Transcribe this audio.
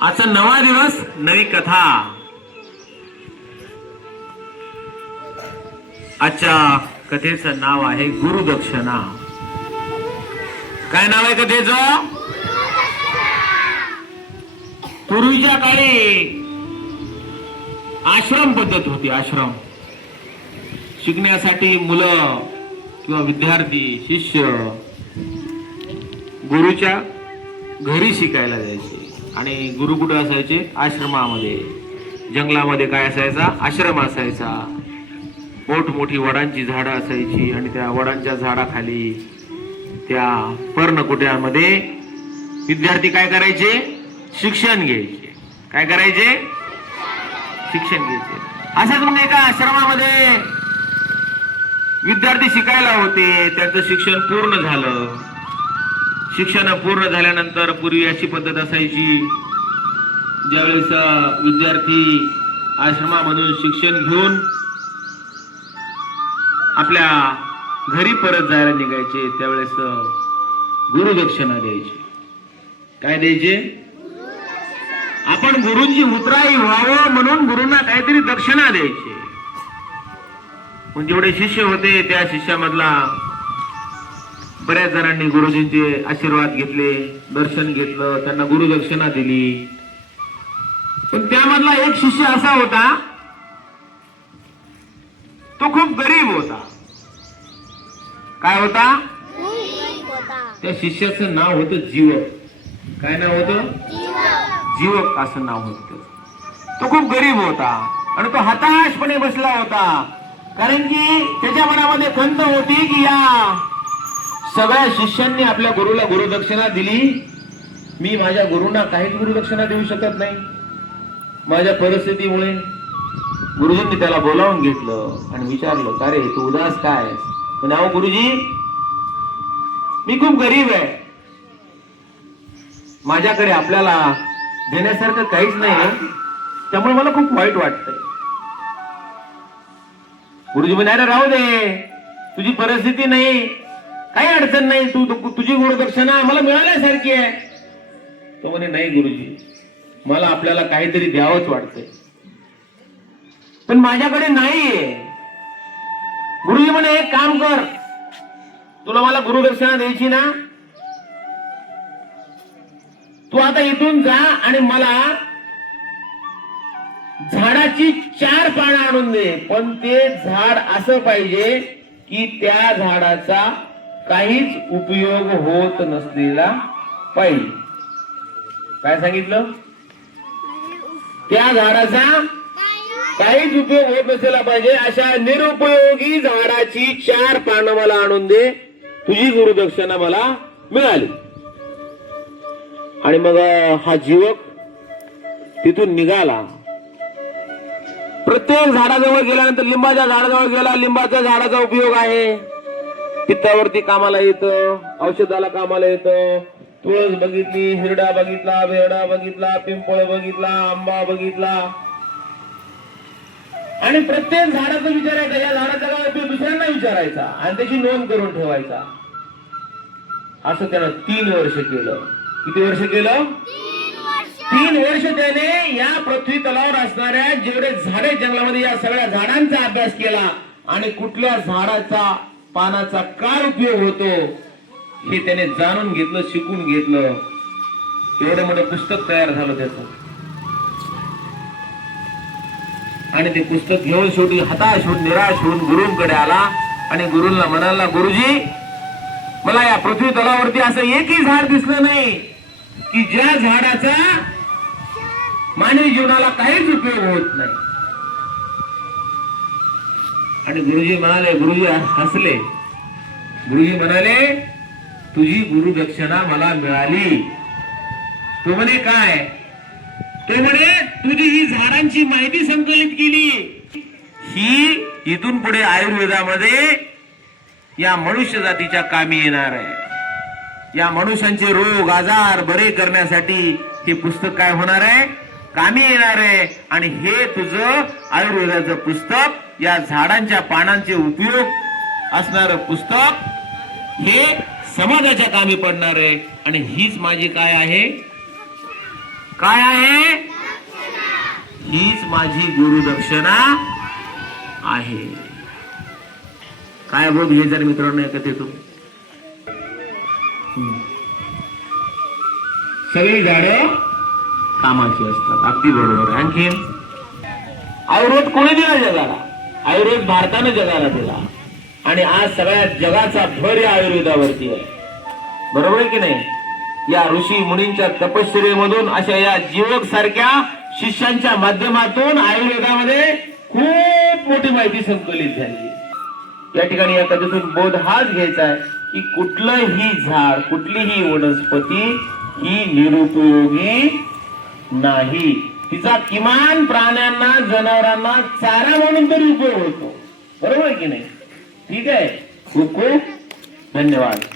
आजचा नवा दिवस नवी कथा. आजच्या कथेचं नाव आहे गुरुदक्षिणा काय नाव आहे कथेचं? पूर्वीच्या काळी आश्रम पद्धत होती आश्रम. शिकण्यासाठी मुलं किंवा विद्यार्थी शिष्य गुरुच्या घरी शिकायला जायचे. आणि गुरु कुठे असायचे? आश्रमामध्ये. जंगलामध्ये काय असायचा? आश्रम असायचा. मोठमोठी वडांची झाडं असायची आणि त्या वडांच्या झाडाखाली त्या पर्णकुट्यामध्ये विद्यार्थी काय करायचे? शिक्षण घ्यायचे. काय करायचे? शिक्षण घ्यायचे. असंच मग एका आश्रमामध्ये विद्यार्थी शिकायला होते. त्यांचं शिक्षण पूर्ण झालं. शिक्षण पूर्ण झाल्यानंतर पूर्वी अशी पद्धत असायची ज्यावेळेस विद्यार्थी आश्रमामधून शिक्षण घेऊन आपल्या घरी परत जायला निघायचे त्यावेळेस गुरुदक्षिणा द्यायची. काय द्यायचे? आपण गुरुंची उतराई व्हावं म्हणून गुरुंना काहीतरी दक्षिणा द्यायची. पण जेवढे शिष्य होते त्या शिष्यामधला बऱ्याच जणांनी गुरुजींचे आशीर्वाद घेतले दर्शन घेतलं त्यांना गुरुदक्षिणा दिली. पण त्यामधला एक शिष्य असा होता तो खूप गरीब होता. काय होता? त्या शिष्याचं नाव होतं जीवक. काय नाव होतं? जीवक असं नाव होतं. तो खूप गरीब होता आणि तो हताशपणे बसला होता. कारण की त्याच्या मनामध्ये खंत होती की या सगळ्या शिष्यांनी आपल्या गुरुला गुरुदक्षिणा दिली. मी माझ्या गुरुंना काहीच गुरुदक्षिणा देऊ शकत नाही. माझ्या परिस्थितीमुळे गुरुजींनी त्याला बोलावून घेतलं आणि विचारलं का रे तू उदास काय आहेस?" अहो गुरुजी मी खूप गरीब आहे. माझ्याकडे आपल्याला देण्यासारखं काहीच नाही त्यामुळे मला खूप वाईट वाटतंय. गुरुजी म्हणाले राहू दे तुझी परिस्थिती नाही. काही अडचण नाही तू तुझी गुरुदक्षिणा मला मिळाल्यासारखी आहे. तो म्हणे नाही गुरुजी मला आपल्याला काहीतरी द्यावंच वाटतंय. पण माझ्याकडे नाहीये गुरुजी म्हणे एक काम कर तुला मला गुरुदक्षिणा द्यायची ना. तू आता इथून जा आणि मला झाडाची चार पानं आणून दे पण ते झाड असं पाहिजे की त्या झाडाचा काहीच उपयोग होत नसलेला पाहिजे काय सांगितलं? त्या झाडाचा काहीच उपयोग होत नसलेला पाहिजे. अशा निरुपयोगी झाडाची चार पानं मला आणून दे. तुझी गुरुदक्षिणा मला मिळाली. आणि मग हा जीवक तिथून निघाला. प्रत्येक झाडाजवळ गेल्यानंतर लिंबाच्या झाडाजवळ गेला. लिंबाच्या झाडाचा उपयोग आहे. पित्तावरती कामाला येतं औषधाला कामाला येतं. तुळस बघितली हिरडा बघितला भेरडा बघितला पिंपळ बघितला आंबा बघितला. आणि प्रत्येक झाडाचा विचारायचा या झाडाचा काय उपयोग दुसऱ्यांना विचारायचा आणि त्याची नोंद करून ठेवायचा. असं त्यानं तीन वर्ष केलं. किती वर्ष केलं? तीन वर्ष त्याने या पृथ्वी तलावर असणाऱ्या जेवढे झाडे जंगलामध्ये या सगळ्या झाडांचा अभ्यास केला आणि कुठल्या झाडाचा पानाचा काय उपयोग होतो हे त्याने जाणून घेतलं शिकून घेतलं. एवढं मोठं पुस्तक तयार झालं त्याच. आणि ते पुस्तक घेऊन शेवटी हताश होऊन निराश होऊन गुरुंकडे आला आणि गुरुंना म्हणाला गुरुजी मला या पृथ्वी तलावरती असं एकही झाड दिसलं नाही की ज्या झाडाचा मानवी जीवनाला काहीच उपयोग होत नाही. आणि गुरुजी म्हणाले गुरुजी हसले. गुरुजी म्हणाले तुझी गुरुदक्षिणा मला मिळाली. तो म्हणे काय? तो म्हणे तुझी ही झाडांची माहिती संकलित केली. ही इथून पुढे आयुर्वेदामध्ये या मनुष्य जातीच्या कामी येणार आहे. या मनुष्यांचे रोग आजार बरे करण्यासाठी हे पुस्तक काय होणार आहे? कामी येणार आहे. आणि हे तुझं आयुर्वेदाचं पुस्तक या झाडांच्या पानांचे उपयोग असणार पुस्तक हे समाजाच्या कामी पडणार आहे. आणि हीच माझी काय आहे? काय आहे? हीच माझी गुरुदक्षिणा आहे. काय बोध हे जर मित्रांनो एकत्र येतो. सगळी झाडं कामाची असतात. अगदी बरोबर. आणखीन आयुर्वेद कोणी दिला जगाला? आयुर्वेद भारतानं जगाला दिला. आणि आज सगळ्या जगाचा भर या आयुर्वेदावरती आहे. बरोबर की नाही? या ऋषी मुनींच्या तपश्चर्येमधून अशा या जीवक सारख्या शिष्यांच्या माध्यमातून आयुर्वेदामध्ये खूप मोठी माहिती संकलित झाली. या ठिकाणी या कथेतून बोध हाच घ्यायचा आहे की कुठलंही झाड कुठलीही वनस्पती ही निरुपयोगी नाही. तिचा किमान प्राण्यांना जनावरांना चारा म्हणून तरी उपयोग होतो. बरोबर की नाही? ठीक आहे. खूप खूप धन्यवाद.